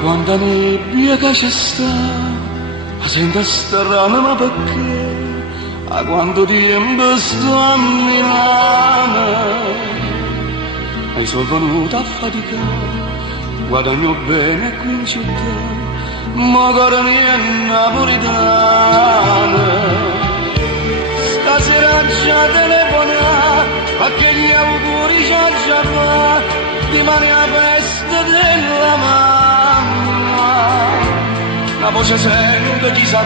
quanta nebbia che c'è sta, ma sento strana ma perché, a quanto tempo sto a Milano, e sono venuto a faticare, guadagno bene qui in città, ma caro mio è napoletano, stasera già telefona, ma che gli auguri già fa, rimane la festa della mamma, la voce sento chissà,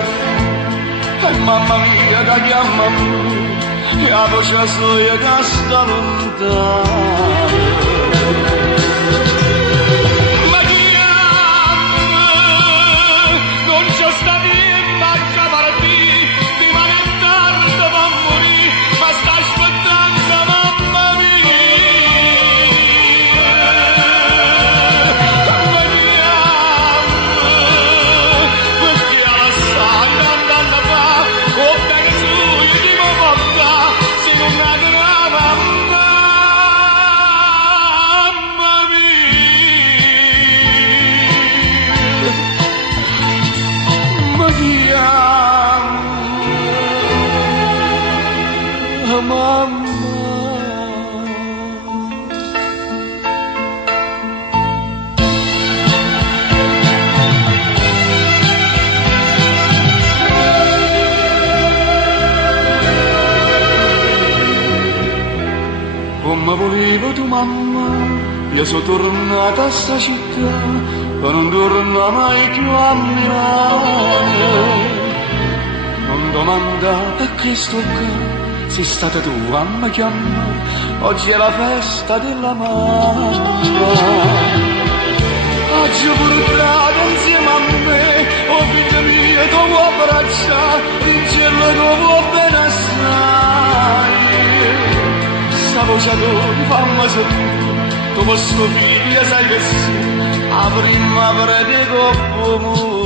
e mamma mia che chiama me, la voce sua che sta lontana. Come volevo tu mamma, io sono tornata a sta città, ma non torno mai più a Milano. Non domanda perché sto qua, sei stata tu a me chiamare, oggi è la festa della mamma. Oggi portato insieme a me, oh figlio mio, tu vuoi abbracciare, il cielo tu vuoi bene assai. Sta voce tu fammi sentire, tu questo figlio sai che sei, la primavera di coppo mondo.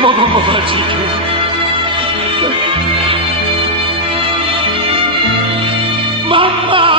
Ma come faccio più? Mamma!